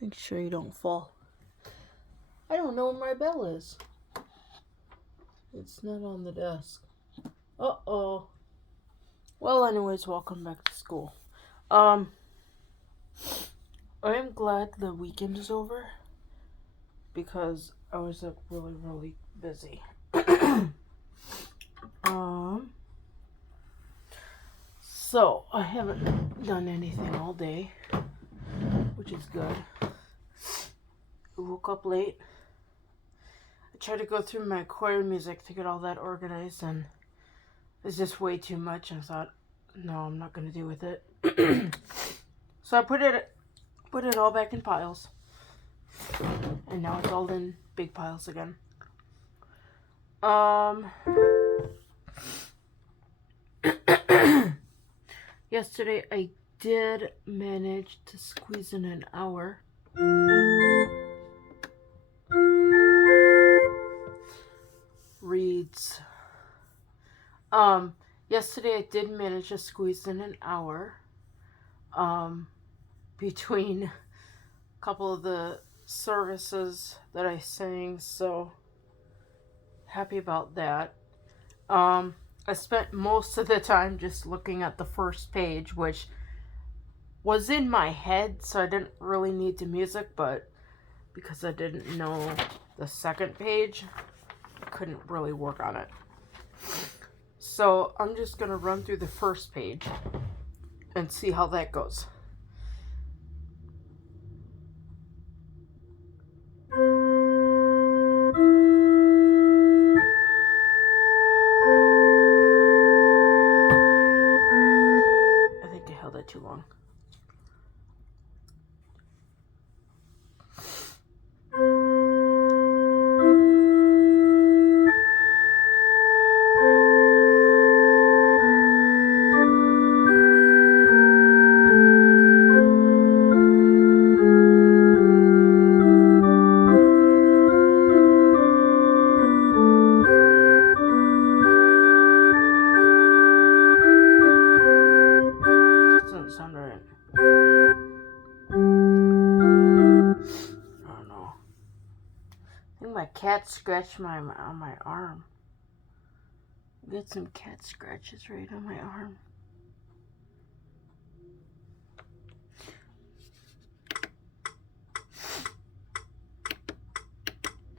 Make sure you don't fall. I don't know where my bell is. It's not on the desk. Uh-oh. Well, anyways, welcome back to school. I am glad the weekend is over because I was really busy. So I haven't done anything all day, which is good. I woke up late. I tried to go through my choir music to get all that organized, and it's just way too much. I thought, no, I'm not gonna deal with it. So I put it all back in piles, and now it's all in big piles again. Yesterday I did manage to squeeze in an hour. Reads. Yesterday I did manage to squeeze in an hour. Between a couple of the services that I sang, so happy about that. I spent most of the time just looking at the first page, which was in my head, so I didn't really need the music, but because I didn't know the second page, I couldn't really work on it. So I'm just gonna run through the first page and see how that goes. Too long. Sound right. I don't know. I think my cat scratched on my arm. I got some cat scratches right on my arm.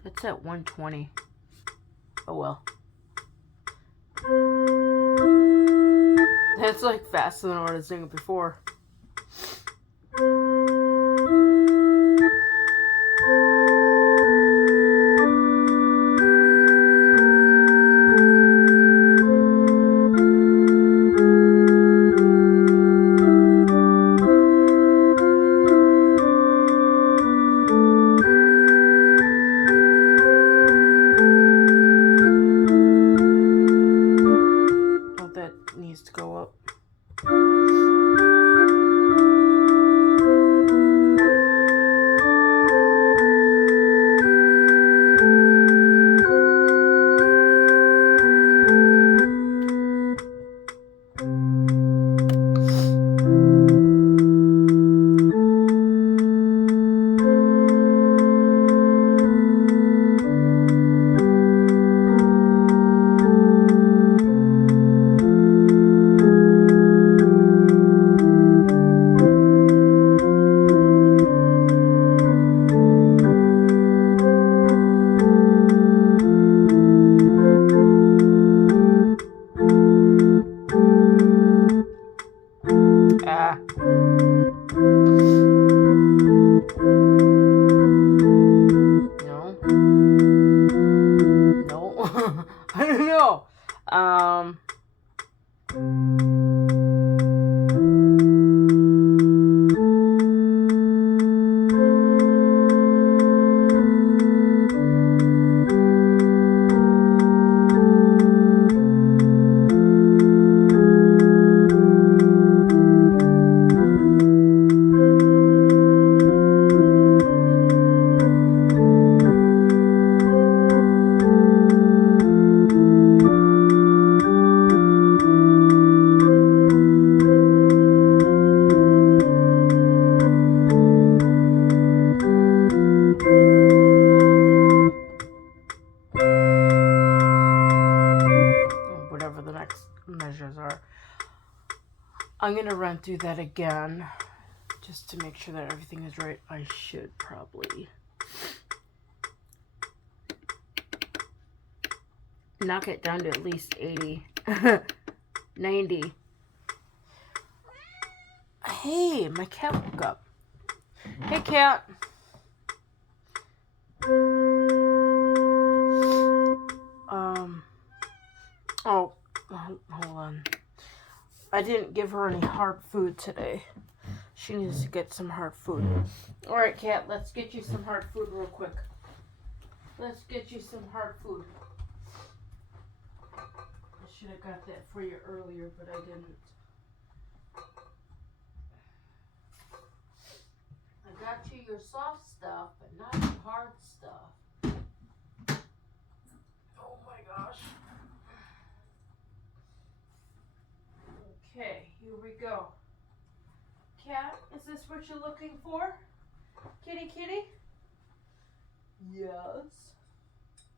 That's at 120. Oh well. That's like faster than what I was doing before. Oh, that needs to go up. I'm going to run through that again just to make sure that everything is right. I should probably knock it down to at least 80. 90. Hey, my cat woke up. Hey, cat. Oh, hold on. I didn't give her any hard food today. She needs to get some hard food. All right, cat, let's get you some hard food real quick. Let's get you some hard food. I should have got that for you earlier, but I didn't. I got you your soft stuff, but not your hard stuff. Oh my gosh. Okay, here we go. Cat, is this what you're looking for? Kitty, kitty? Yes.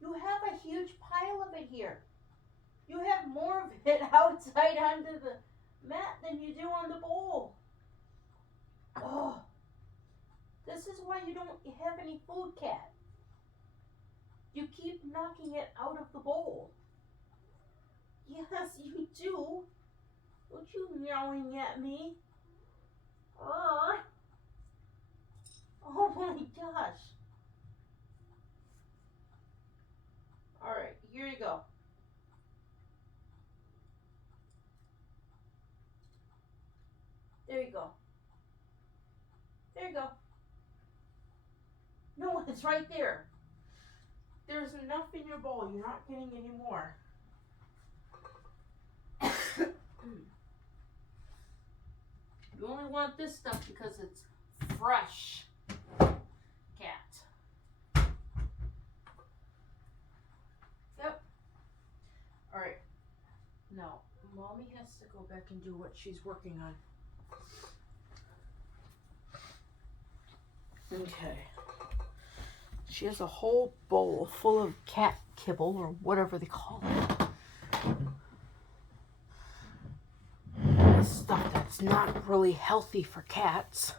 You have a huge pile of it here. You have more of it outside under the mat than you do on the bowl. Oh, this is why you don't have any food, cat. You keep knocking it out of the bowl. Yes, you do. Don't you meowing at me? Oh my gosh. Alright, here you go. There you go. There you go. No, it's right there. There's enough in your bowl. You're not getting any more. You only want this stuff because it's fresh, cat. Yep. Alright. Now, Mommy has to go back and do what she's working on. Okay. She has a whole bowl full of cat kibble, or whatever they call it. Stuff that's not really healthy for cats.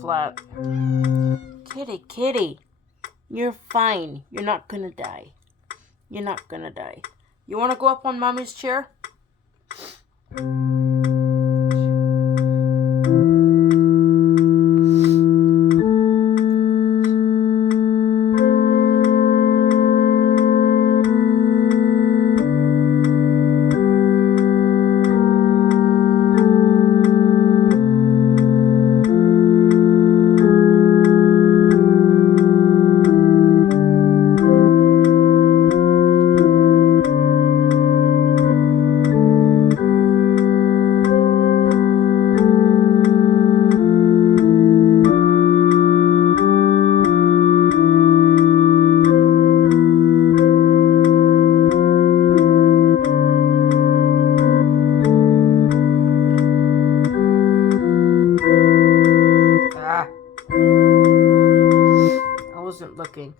Flat. Kitty, kitty, you're fine. You're not gonna die. You're not gonna die. You wanna go up on Mommy's chair? Looking.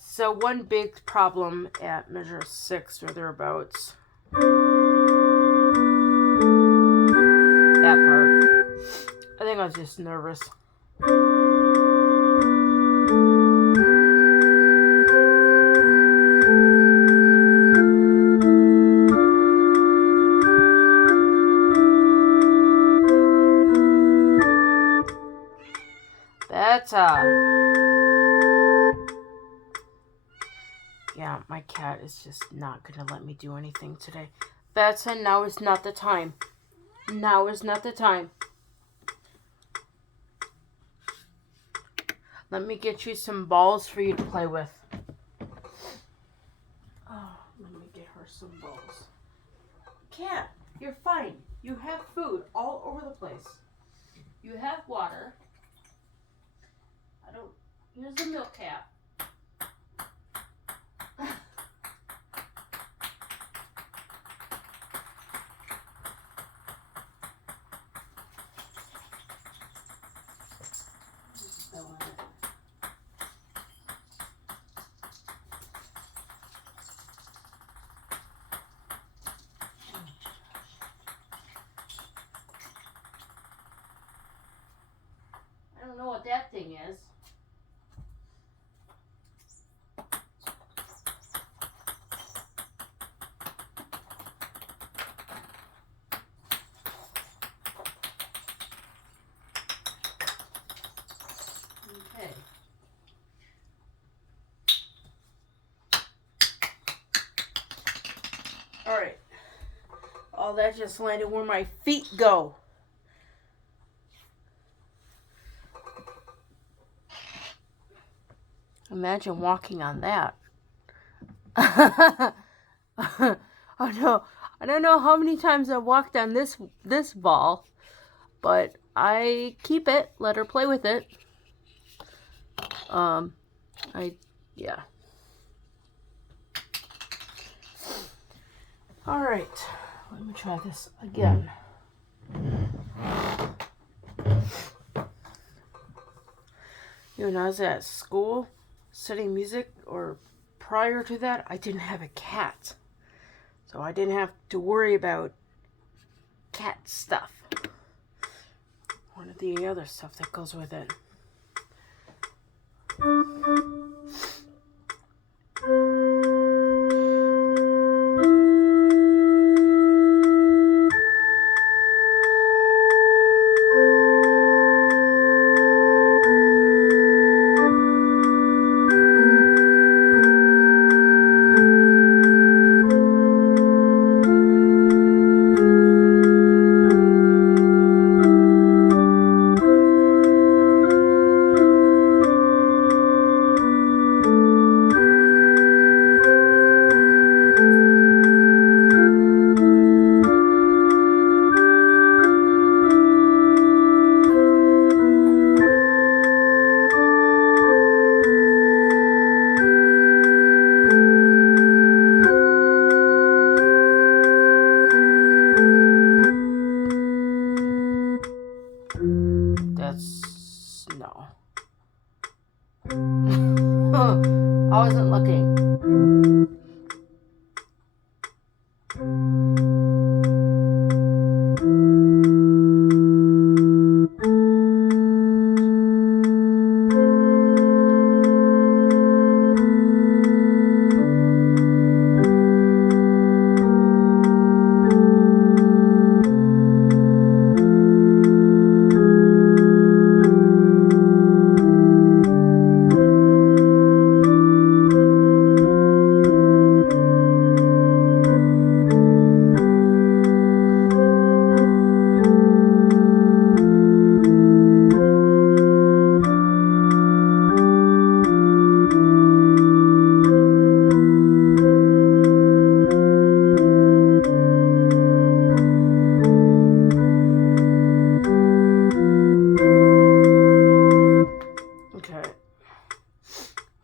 So one big problem at measure 6 or thereabouts I think I was just nervous. That's yeah, my cat is just not gonna let me do anything today. Betsa, now is not the time. Now is not the time. Let me get you some balls for you to play with. Oh, let me get her some balls. Cat, you're fine. You have food all over the place. You have water. Here's the milk cap. I don't know what that thing is. Okay. All right. Oh, that just landed where my feet go. Imagine walking on that. Oh no. I don't know how many times I walked on this ball, but I keep it, let her play with it. Yeah. All right. Let me try this again. When I was at school studying music, or prior to that, I didn't have a cat. So I didn't have to worry about cat stuff. One of the other stuff that goes with it. No. I wasn't looking.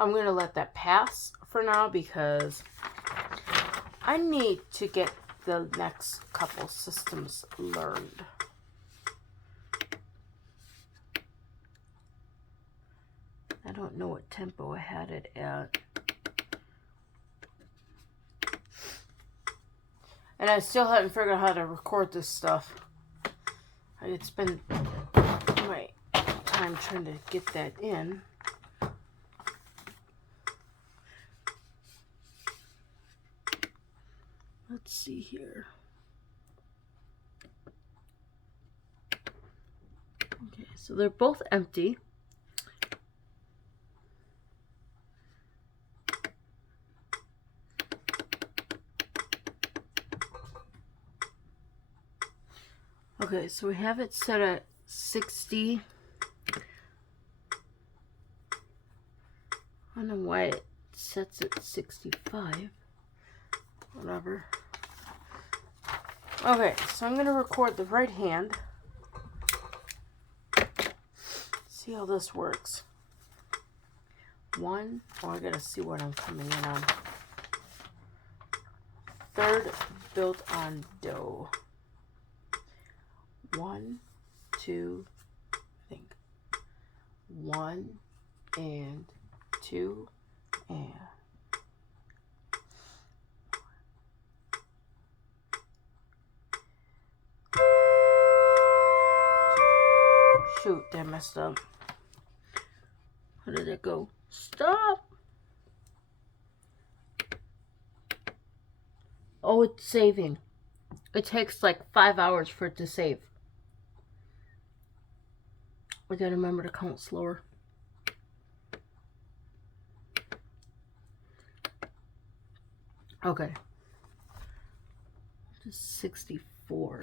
I'm going to let that pass for now because I need to get the next couple systems learned. I don't know what tempo I had it at. And I still haven't figured out how to record this stuff. It's been my time trying to get that in. Let's see here. Okay, so they're both empty. Okay, so we have it set at 60. I don't know why it sets at 65. Whatever. Okay, so I'm going to record the right hand. See how this works. One. Oh, I got to see what I'm coming in on. Third built on Do. 1, 2, I think. 1 and 2 and. Shoot, I messed up. How did it go? Stop! Oh, it's saving. It takes like 5 hours for it to save. I gotta remember to count slower. Okay. Just 64.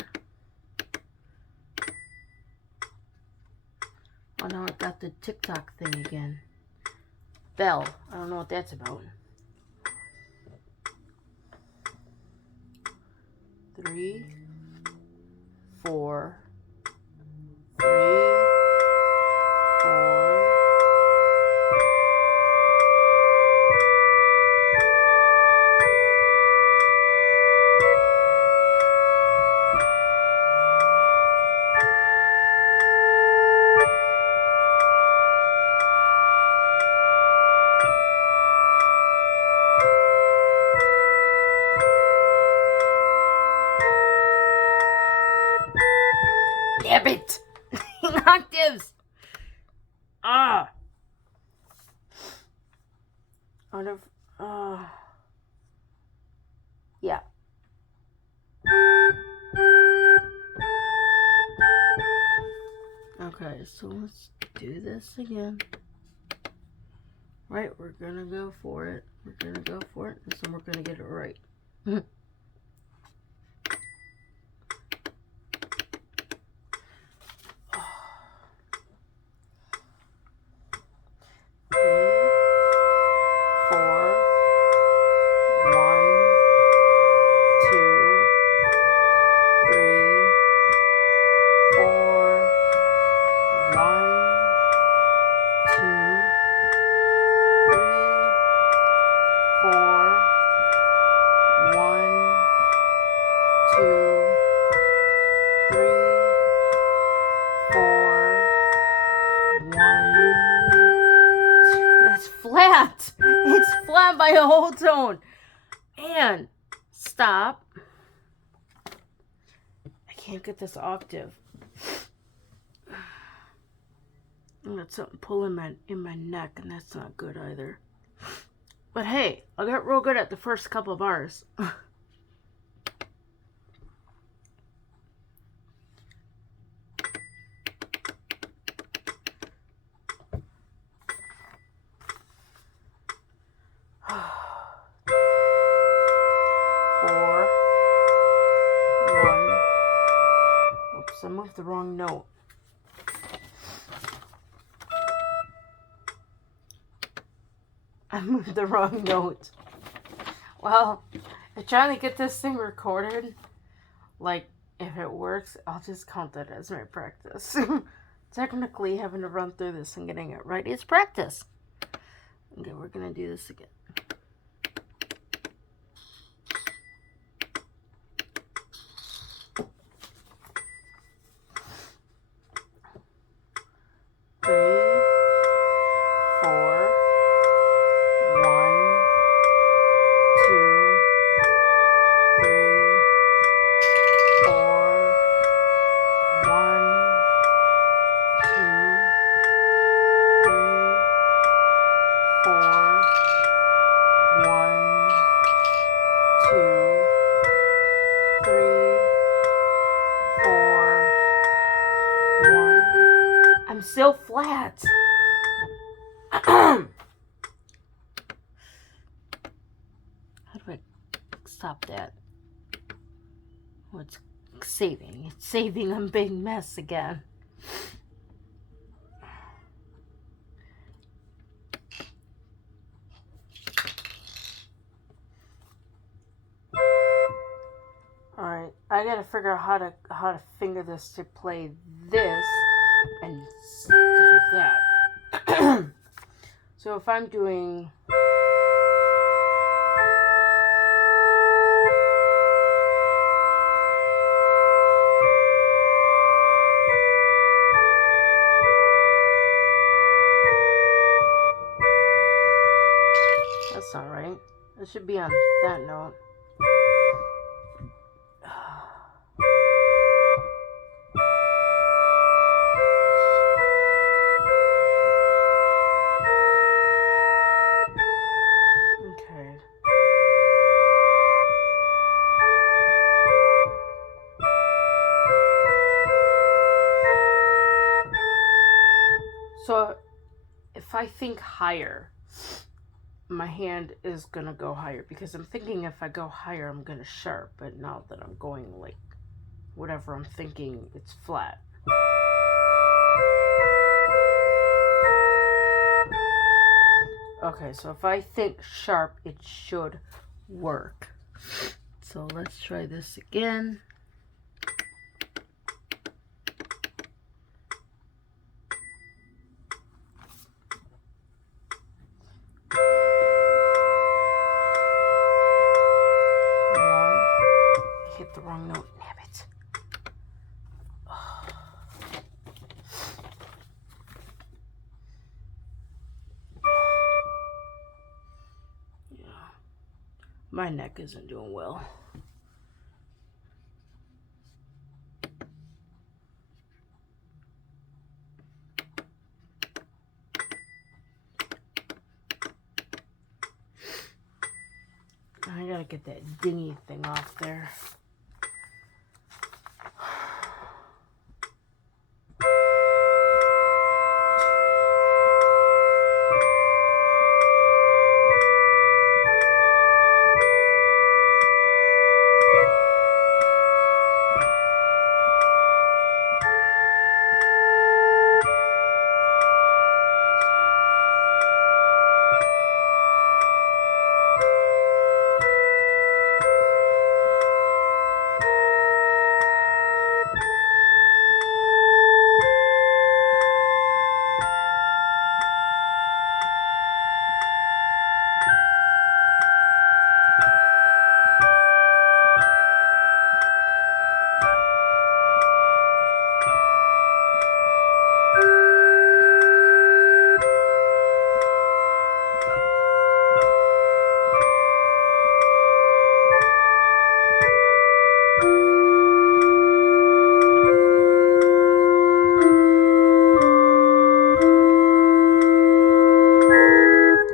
Oh, now I got the TikTok thing again. Bell. I don't know what that's about. 3, 4, 3, 4. Damn it! Octaves! Ah! Out of, yeah. Okay, so let's do this again. Right, we're gonna go for it. We're gonna go for it, and so we're gonna get it right. 1, 2. That's flat. It's flat by a whole tone. And stop. I can't get this octave. I got something pulling in my neck, and that's not good either. But hey, I got real good at the first couple bars. 4, 1. Oops, I moved the wrong note. I moved the wrong note. Well, I'm trying to get this thing recorded. Like, if it works, I'll just count that as my practice. Technically, having to run through this and getting it right is practice. Okay, we're going to do this again. One. I'm still flat. How do I stop that? Oh, it's saving. It's saving a big mess again. Alright, I gotta figure out how to finger this to play this instead of that. So if I'm doing that's not right. It should be on that note. Okay. So if I think higher, my hand is gonna go higher because I'm thinking if I go higher I'm gonna sharp, but now that I'm going like whatever I'm thinking, it's flat. Okay, so if I think sharp, it should work. So let's try this again. One. Hit the wrong note. Damn it. Yeah. My neck isn't doing well. I gotta get that dingy thing off there.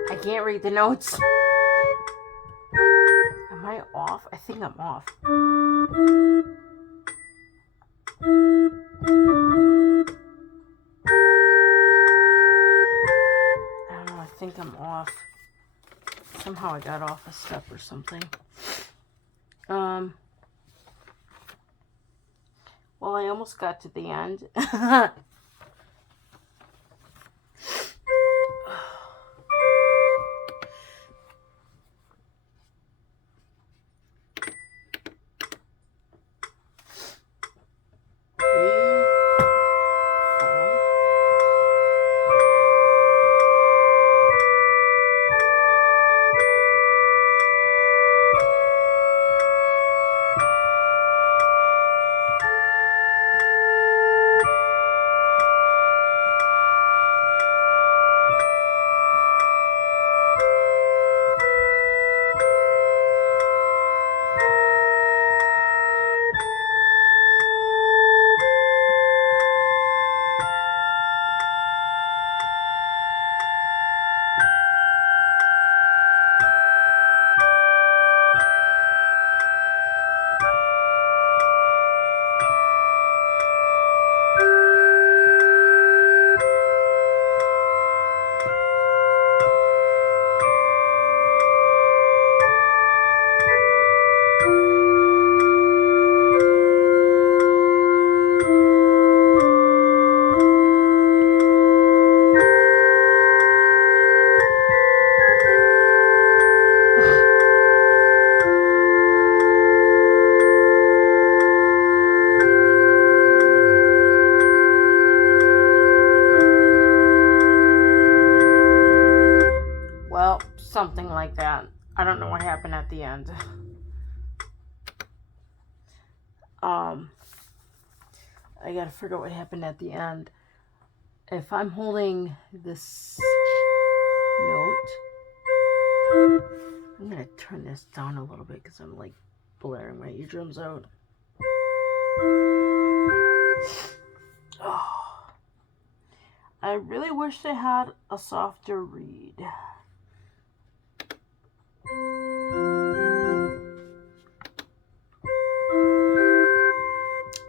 I can't read the notes. Am I off? I think I'm off. I don't know, I think I'm off. Somehow I got off a step or something. Well, I almost got to the end. something like that. I don't know what happened at the end. I gotta figure out what happened at the end. If I'm holding this note, I'm gonna turn this down a little bit because I'm like blaring my eardrums out. Oh, I really wish they had a softer reed.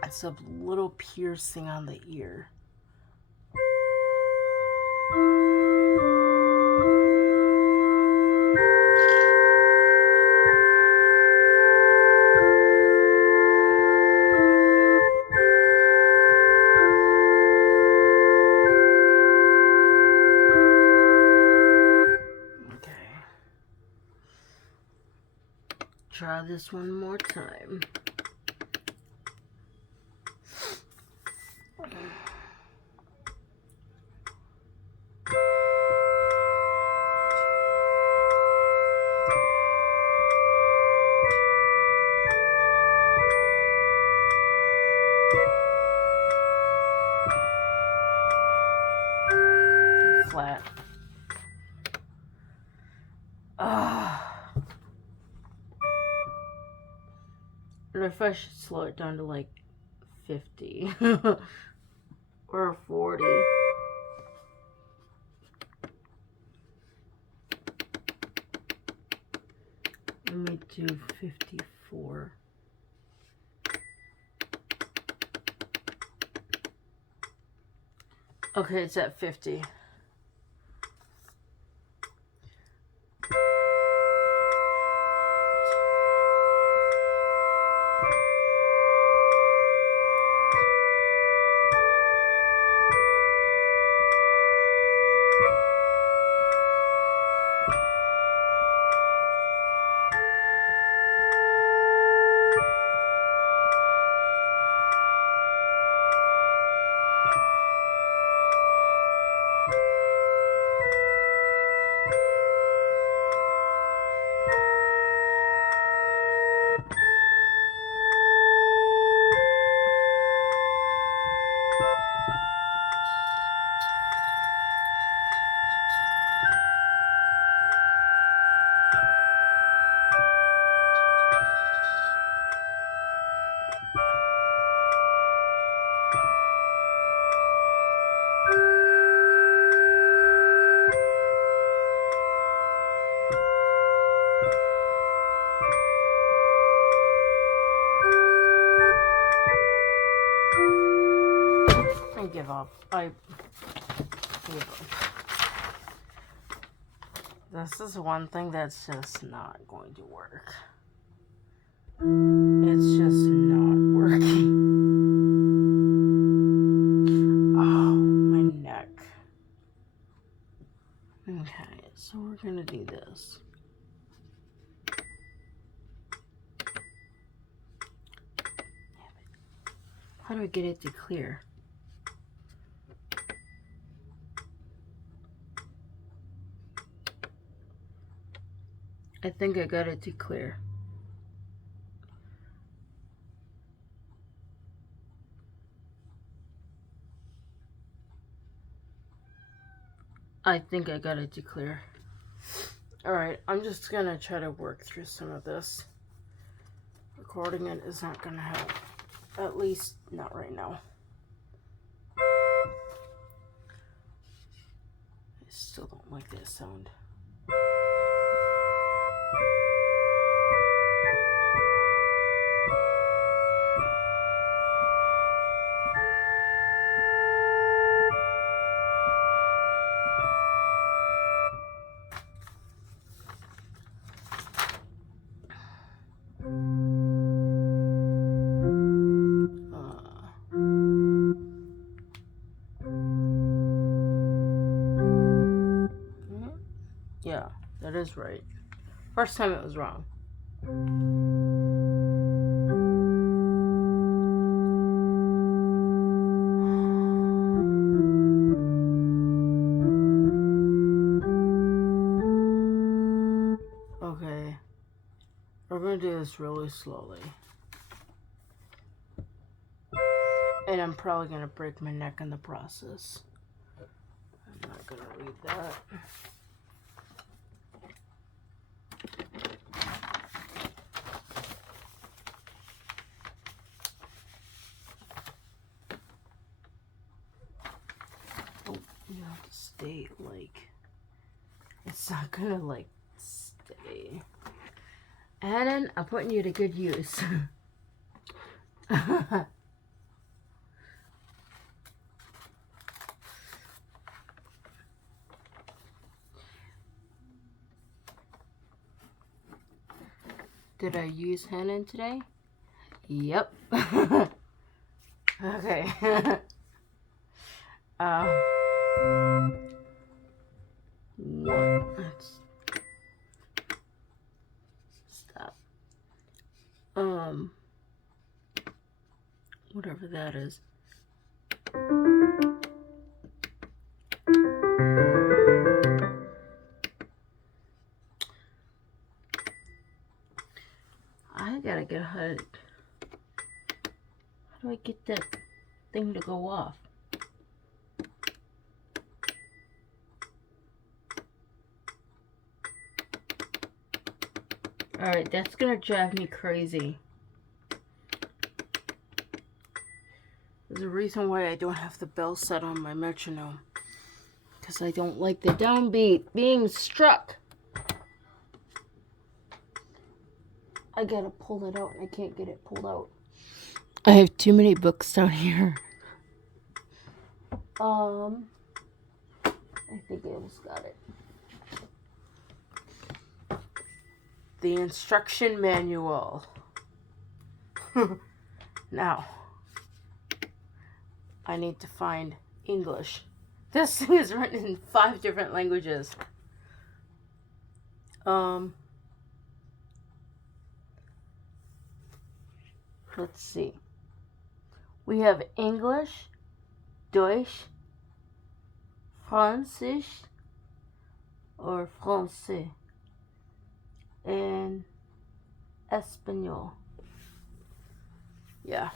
It's a little piercing on the ear. Try this one more time. Flat. And if I should slow it down to like 50 or 40. Let me do 54. Okay, it's at 50. Give up. I give up. This is one thing that's just not going to work. It's just not working. Oh, my neck. Okay, so we're gonna do this. How do I get it to clear? I think I got it to clear. I think I got it to clear. Alright, I'm just gonna try to work through some of this. Recording it is not gonna help. At least not right now. I still don't like that sound. Yeah, that is right. First time it was wrong. do this really slowly. And I'm probably going to break my neck in the process. I'm not going to read that. Oh, you have to stay, like, it's not going to, like, stay. Adam, I'm putting you to good use. Did I use Hanan today? Yep. Okay. Let's stop. Whatever that is. I gotta get how do I get that thing to go off? Alright, that's gonna drive me crazy. There's a reason why I don't have the bell set on my metronome. Because I don't like the downbeat being struck. I gotta pull it out and I can't get it pulled out. I have too many books down here. I think I almost got it. The instruction manual. Now, I need to find English. This thing is written in 5 different languages. Let's see. We have English, Deutsch, Französisch, or Français, and Espanol. Yeah.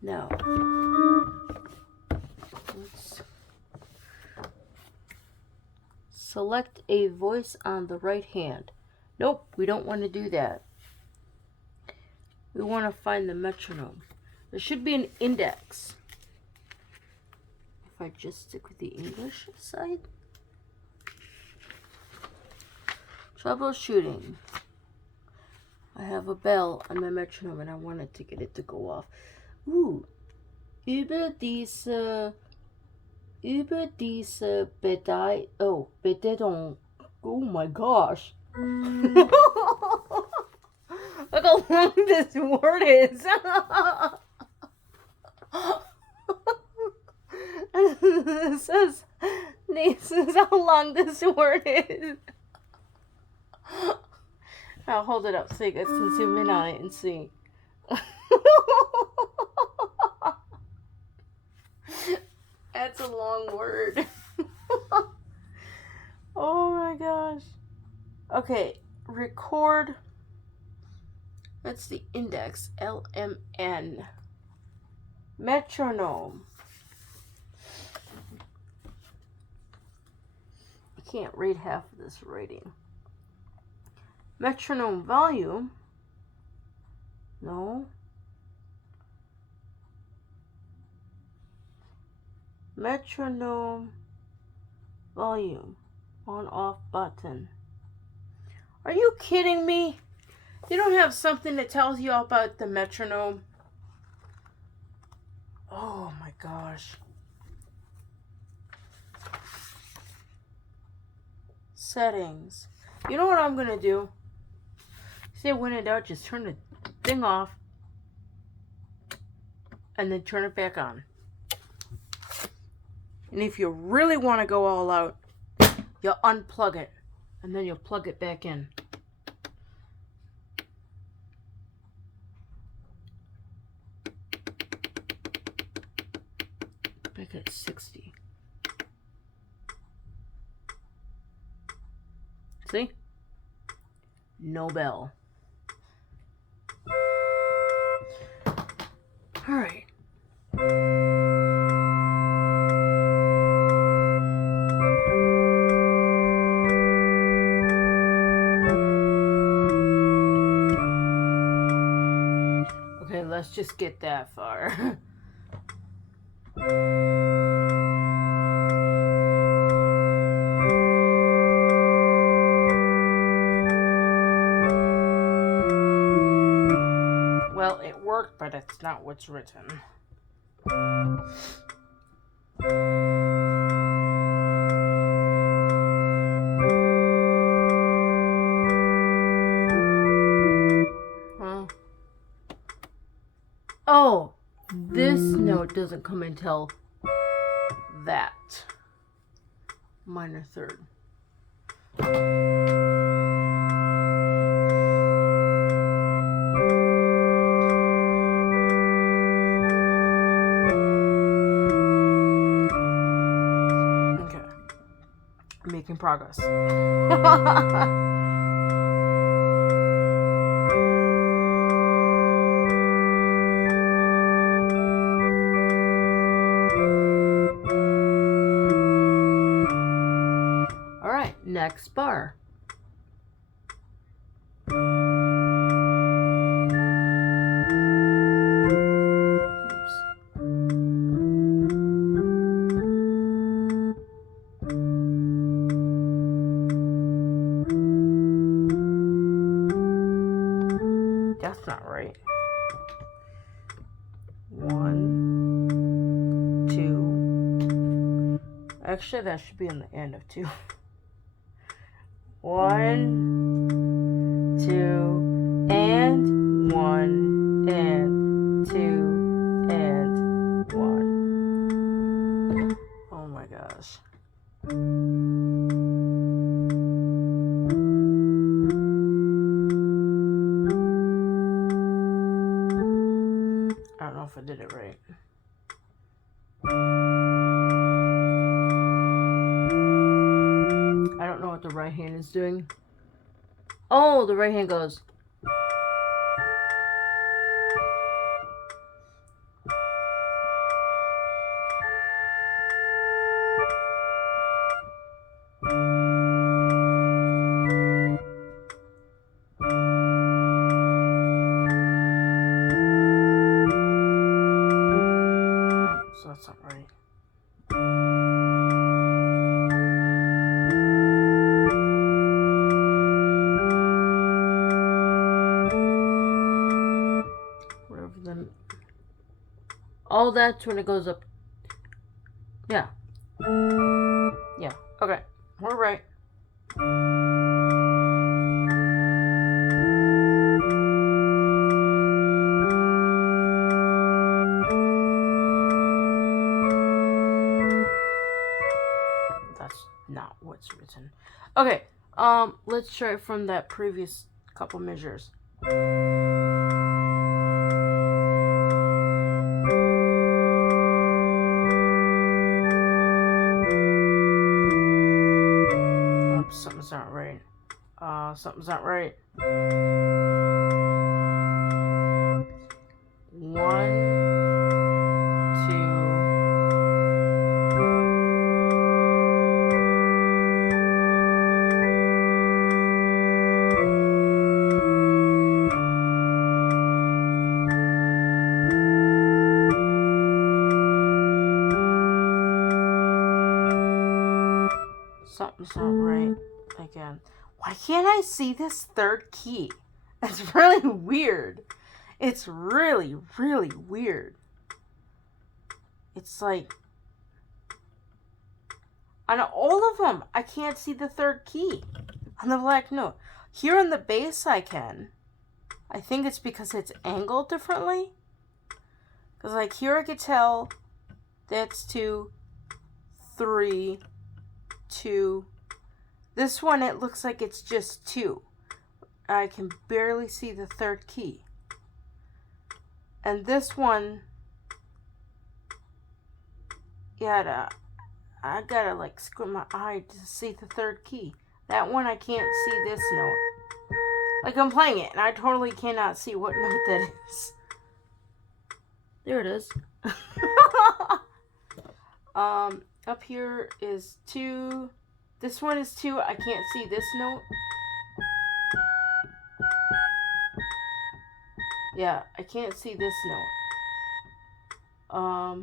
Now, let's select a voice on the right hand. Nope, we don't want to do that. We want to find the metronome. There should be an index. If I just stick with the English side. Troubleshooting. I have a bell on my metronome and I wanted to get it to go off. Ooh. Über diese Bedeutung. Oh, Bedeutung. Oh my gosh. Look how long this word is. This is how long this word is. I'll hold it up so you guys can zoom in on it and see. That's a long word. Oh my gosh. Okay, record. That's the index. LMN. Metronome. I can't read half of this writing. Metronome volume. No. Metronome volume. On off button. Are you kidding me? You don't have something that tells you about the metronome? Oh my gosh. Settings. You know what I'm going to do? See, when in doubt, just turn the thing off. And then turn it back on. And if you really want to go all out, you unplug it. And then you'll plug it back in. Back at 60. See? No bell. Alright. Okay, let's just get that far. Well, it worked, but it's not what's written. Huh? Oh, this note doesn't come until that minor third. Okay, making progress. Next bar. That's not right. 1, 2. Actually, that should be in the end of 2. 1, 2, and 1, and 2, and 1. Oh my gosh. I don't know if I did it right. I don't know what the right hand is doing. Oh, the right hand goes. So that's not right. Whatever then. Oh, that's when it goes up. Yeah. Yeah. Okay. We're right. That's not what's written. Okay. Let's try it from that previous couple measures. Oops, something's not right. Something's not right. 1, 2. Something's not right again. Why can't I see this third key? It's really weird. It's really, really weird. It's like, on all of them, I can't see the third key on the black note. Here on the bass, I can. I think it's because it's angled differently. Because, like, here I could tell that's 2, 3, 2. This one, it looks like it's just 2. I can barely see the third key. And this one, yeah, I gotta like squint my eye to see the third key. That one I can't see this note. Like I'm playing it and I totally cannot see what note that is. There it is. Up here is 2. This one is 2. I can't see this note. Yeah, I can't see this note. I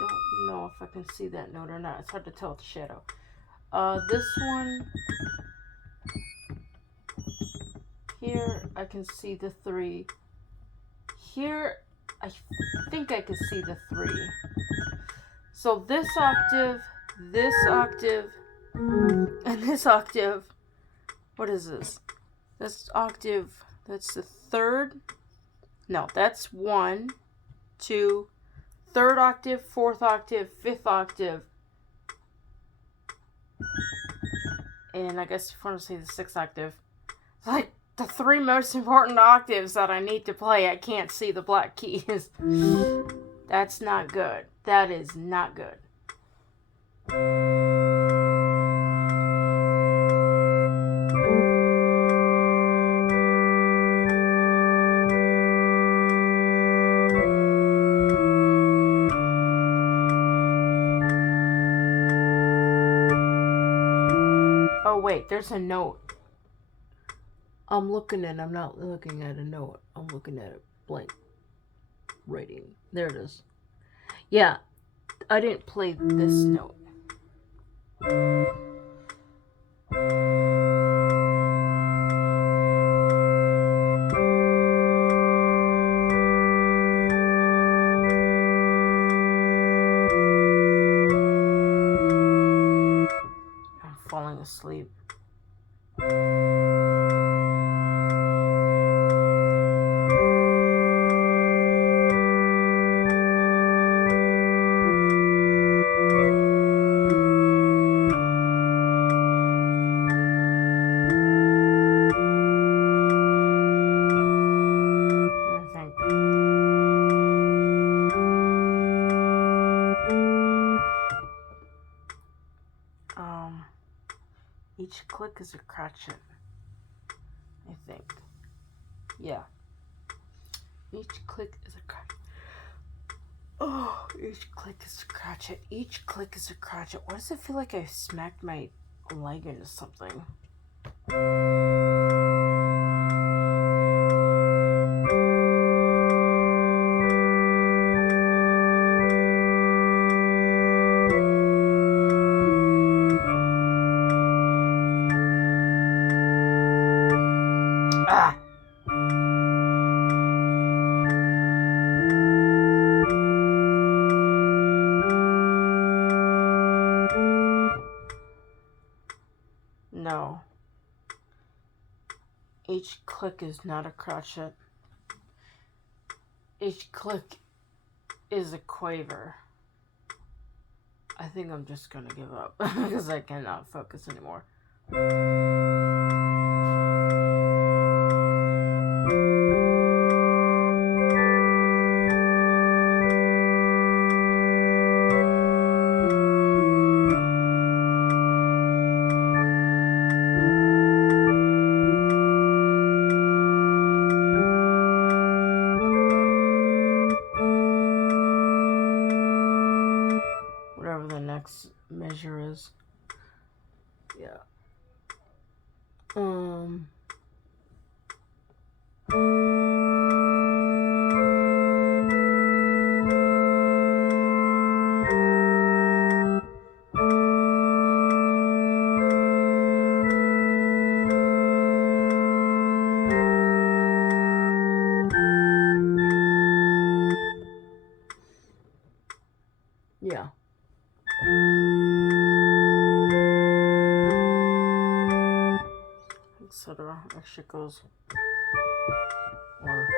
don't know if I can see that note or not. It's hard to tell with the shadow. This one here, I can see the 3. Here, I think I can see the 3. So this octave, and this octave. What is this? This octave, that's the 3rd. No, that's 1, 2, 3rd octave, 4th octave, 5th octave. And I guess if you want to say the 6th octave. It's like the 3 most important octaves that I need to play. I can't see the black keys. That's not good. That is not good. Oh wait, there's a note. I'm not looking at a note. I'm looking at a blank writing. There it is. Yeah, I didn't play this note. I'm falling asleep. Each click is a crotchet, I think. Yeah. Each click is a crotchet. Oh, each click is a crotchet. Each click is a crotchet. Why does it feel like I smacked my leg into something? Ah! No. Each click is not a crotchet. Each click is a quaver. I think I'm just gonna give up because I cannot focus anymore. Whatever the next measure is. Yeah. Yeah. Etc. Actually goes. Or.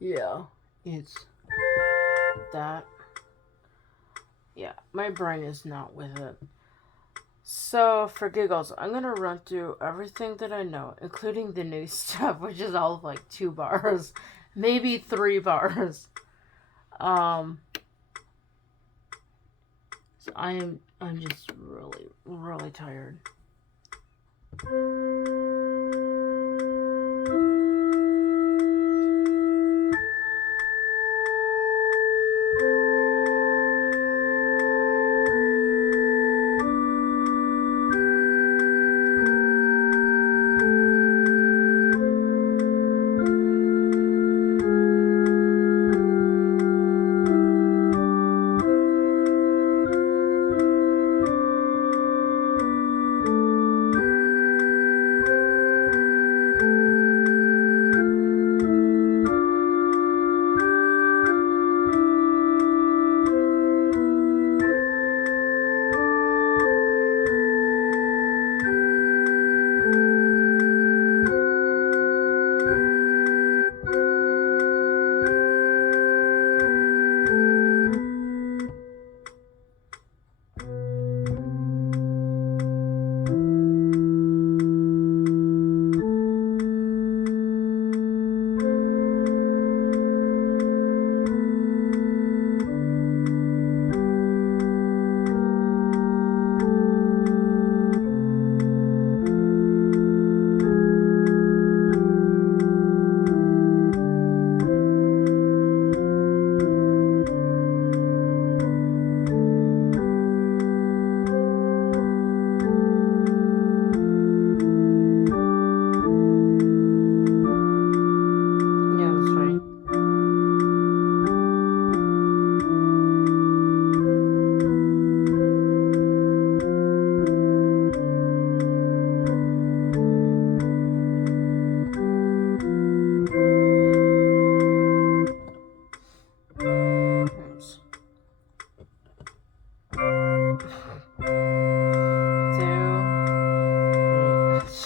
Yeah. It's that. Yeah. My brain is not with it. So, for giggles, I'm gonna run through everything that I know, including the new stuff, which is all of like 2 bars. Maybe 3 bars. So I'm just really, really tired.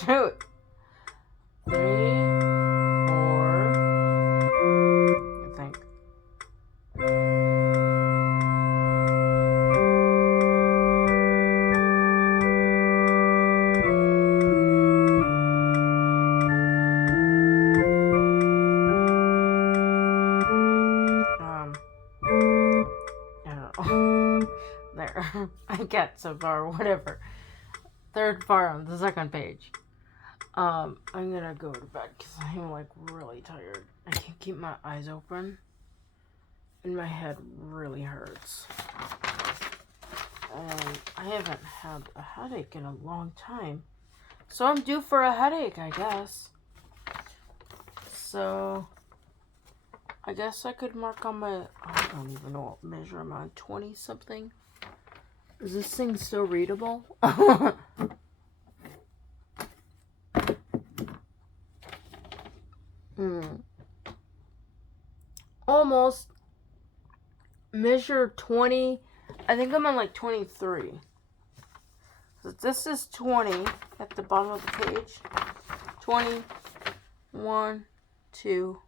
Shoot. 3, 4. I think. I don't know. There. I get so far, whatever. Third bar on the second page. I'm gonna go to bed because I'm like really tired. I can't keep my eyes open. And my head really hurts. And I haven't had a headache in a long time. So I'm due for a headache, I guess. So I guess I could mark on my, I don't even know what measure I'm on, 20 something. Is this thing still readable? Almost. Measure 20. I think I'm on like 23. So this is 20 at the bottom of the page. 20, 1, 2.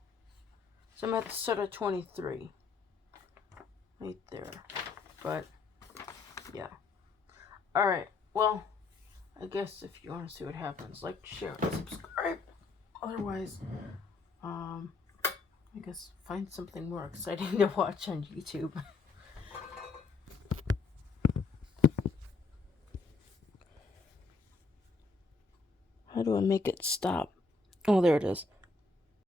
So I'm at the start of 23. Right there. But, yeah. Alright, well, I guess if you want to see what happens, like, share, and subscribe. Otherwise, I guess find something more exciting to watch on YouTube. How do I make it stop? Oh, there it is.